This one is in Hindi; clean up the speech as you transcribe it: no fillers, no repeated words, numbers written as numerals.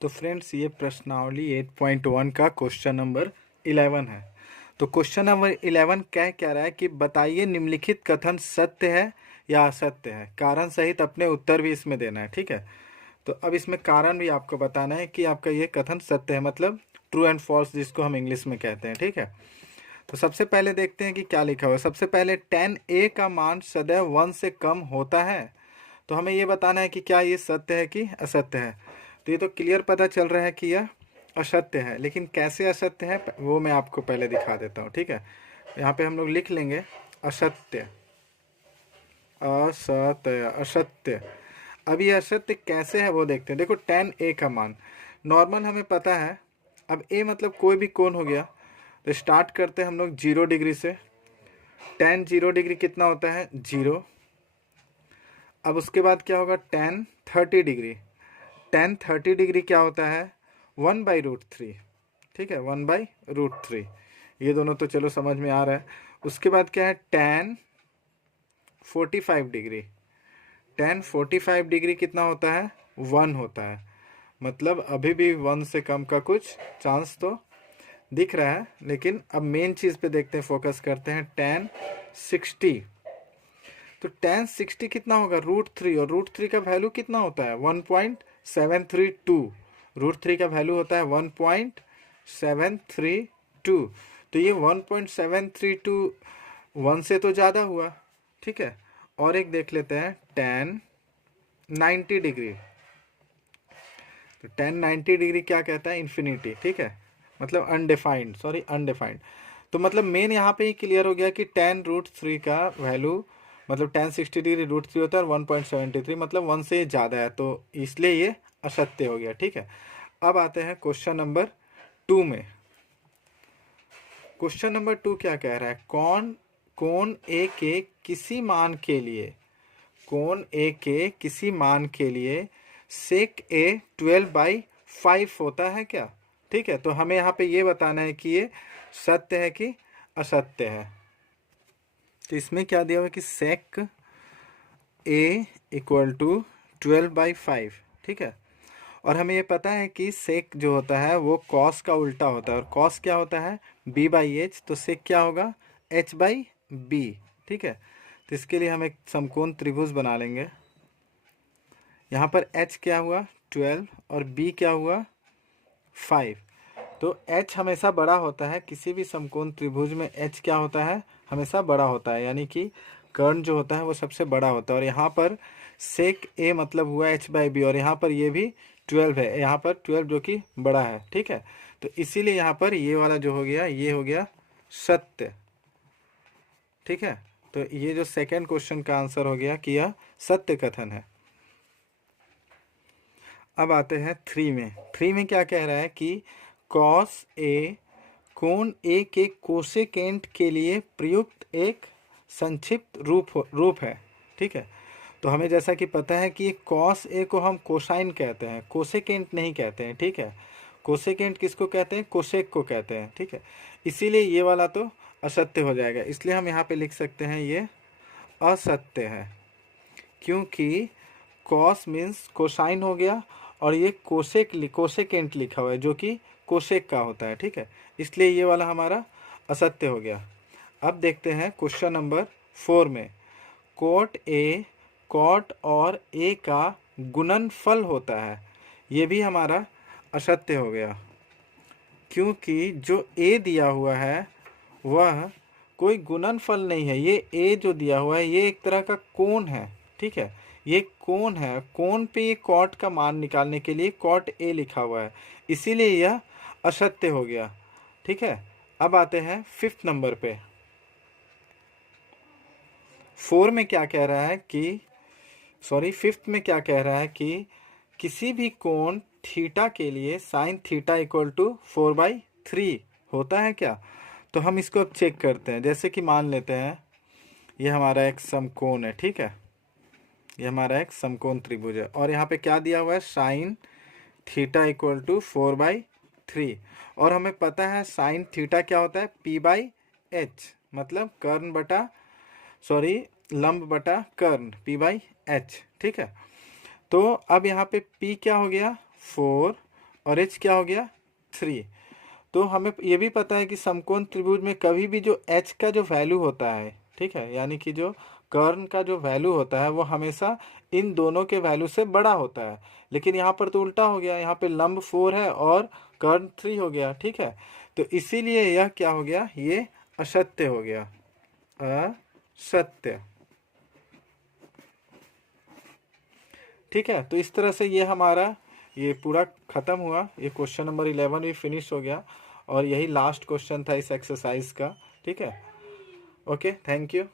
तो फ्रेंड्स ये प्रश्नावली 8.1 का क्वेश्चन नंबर 11 है। तो क्वेश्चन नंबर 11 क्या रहा है कि बताइए निम्नलिखित कथन सत्य है या असत्य है। कारण सहित अपने उत्तर भी इसमें देना है, ठीक है। तो अब इसमें कारण भी आपको बताना है कि आपका ये कथन सत्य है, मतलब ट्रू एंड फॉल्स जिसको हम इंग्लिश में कहते हैं, ठीक है। तो सबसे पहले देखते हैं कि क्या लिखा हुआ है। सबसे पहले 10a का मान सदैव 1 से कम होता है। तो हमें ये बताना है कि क्या ये सत्य है कि असत्य है। तो ये तो क्लियर पता चल रहा है कि यह असत्य है, लेकिन कैसे असत्य है वो मैं आपको पहले दिखा देता हूँ, ठीक है। यहाँ पे हम लोग लिख लेंगे असत्य, असत्य, असत्य। अब ये असत्य कैसे है वो देखते हैं। देखो 10a का मान नॉर्मल हमें पता है। अब a मतलब कोई भी कोण हो गया। तो स्टार्ट करते हैं हम लोग 0 डिग्री से। 0 डिग्री कितना होता है? 0। अब उसके बाद क्या होगा? 30 डिग्री। 30 डिग्री क्या होता है? 1/√3, ठीक है, 1/√3। ये दोनों तो चलो समझ में आ रहा है। उसके बाद क्या है? 45 डिग्री। 45 डिग्री कितना होता है? 1 होता है। मतलब अभी भी 1 से कम का कुछ चांस तो दिख रहा है। लेकिन अब मेन चीज़ पे देखते हैं, फोकस करते हैं। 60। तो 60 कितना होगा? √3। और √3 का वैल्यू कितना होता है? 1.732। √3 का वैल्यू होता है 1.732। तो ये 1.732 1 से तो ज़्यादा हुआ, ठीक है। और एक देख लेते हैं 90 डिग्री। तो 90 डिग्री क्या कहता है? इन्फिनिटी, ठीक है, मतलब अनडिफाइंड, सॉरी अनडिफाइंड। तो मतलब मेन यहाँ पे ही क्लियर हो गया कि 10√3 का वैल्यू मतलब 60 डिग्री √3 होता है और 1.73 मतलब 1 से ज़्यादा है, तो इसलिए ये असत्य हो गया, ठीक है। अब आते हैं क्वेश्चन नंबर 2 में। क्वेश्चन नंबर 2 क्या कह रहा है? कोण ए के किसी मान के लिए, कोण ए के किसी मान के लिए सेक ए 12/5 होता है क्या? ठीक है, तो हमें यहाँ पे ये बताना है कि ये सत्य है कि असत्य है। तो इसमें क्या दिया हुआ है कि सेक ए इक्वल टू 12/5, ठीक है। और हमें ये पता है कि सेक जो होता है वो कॉस का उल्टा होता है, और कॉस क्या होता है? b/h। तो सेक क्या होगा? h/b, ठीक है। तो इसके लिए हम एक समकोण त्रिभुज बना लेंगे। यहाँ पर h क्या हुआ? 12 और b क्या हुआ? 5। तो h हमेशा बड़ा होता है, किसी भी समकोण त्रिभुज में h क्या होता है? हमेशा बड़ा होता है, यानी कि कर्ण जो होता है वो सबसे बड़ा होता है। और यहाँ पर सेक a मतलब हुआ h/b, और यहाँ पर ये भी 12 है, यहाँ पर 12 जो कि बड़ा है, ठीक है। तो इसीलिए यहाँ पर ये वाला जो हो गया, ये हो गया सत्य, ठीक है। तो ये जो सेकेंड क्वेश्चन का आंसर हो गया कि यह सत्य कथन है। अब आते हैं 3 में। 3 में क्या कह रहा है कि कॉस ए कोण ए के कोसेकेंट के लिए प्रयुक्त एक संक्षिप्त रूप है, ठीक है। तो हमें जैसा कि पता है कि कॉस ए को हम कोसाइन कहते हैं, कोसेकेंट नहीं कहते हैं, ठीक है। कोसेकेंट किसको कहते हैं? कोसेक को कहते हैं, ठीक है। इसीलिए ये वाला तो असत्य हो जाएगा, इसलिए हम यहाँ पे लिख सकते हैं ये असत्य है, क्योंकि कॉस मीन्स कोसाइन हो गया, और ये कोसेकेंट लिखा हुआ है जो कि कोसेक का होता है, ठीक है। इसलिए ये वाला हमारा असत्य हो गया। अब देखते हैं क्वेश्चन नंबर 4 में। कॉट ए कॉट और ए का गुणनफल होता है, ये भी हमारा असत्य हो गया, क्योंकि जो ए दिया हुआ है वह कोई गुणनफल नहीं है। ये ए जो दिया हुआ है ये एक तरह का कोण है, ठीक है। ये कोण है, कोण पे ये कॉट का मान निकालने के लिए कॉट ए लिखा हुआ है, इसीलिए यह असत्य हो गया, ठीक है। अब आते हैं 5th नंबर पे। 4 में क्या कह रहा है कि सॉरी 5th में क्या कह रहा है कि किसी भी कोण थीटा के लिए साइन थीटा इक्वल टू 4/3 होता है क्या? तो हम इसको अब चेक करते हैं। जैसे कि मान लेते हैं ये हमारा एक समकोण है, ठीक है, ये हमारा एक समकोण त्रिभुज है, और यहाँ पे क्या दिया हुआ है? Sine theta equal to 4/3। और हमें पता है साइन थीटा क्या होता है? p/h, मतलब कर्ण बटा सॉरी लंब बटा कर्ण, p/h, ठीक है। तो अब यहाँ पे p क्या हो गया? 4, और एच क्या हो गया 3। तो हमें ये भी पता है कि समकोण त्रिभुज में कभी भी जो एच का जो वैल्यू होता है, ठीक है, यानी कि जो कर्ण का जो वैल्यू होता है वो हमेशा इन दोनों के वैल्यू से बड़ा होता है। लेकिन यहाँ पर तो उल्टा हो गया, यहाँ पे लंब 4 है और कर्ण 3 हो गया, ठीक है। तो इसीलिए यह क्या हो गया, ये असत्य हो गया, असत्य। ठीक है, तो इस तरह से ये हमारा ये पूरा खत्म हुआ, ये क्वेश्चन नंबर 11 भी फिनिश हो गया और यही लास्ट क्वेश्चन था इस एक्सरसाइज का। ठीक है, ओके, थैंक यू।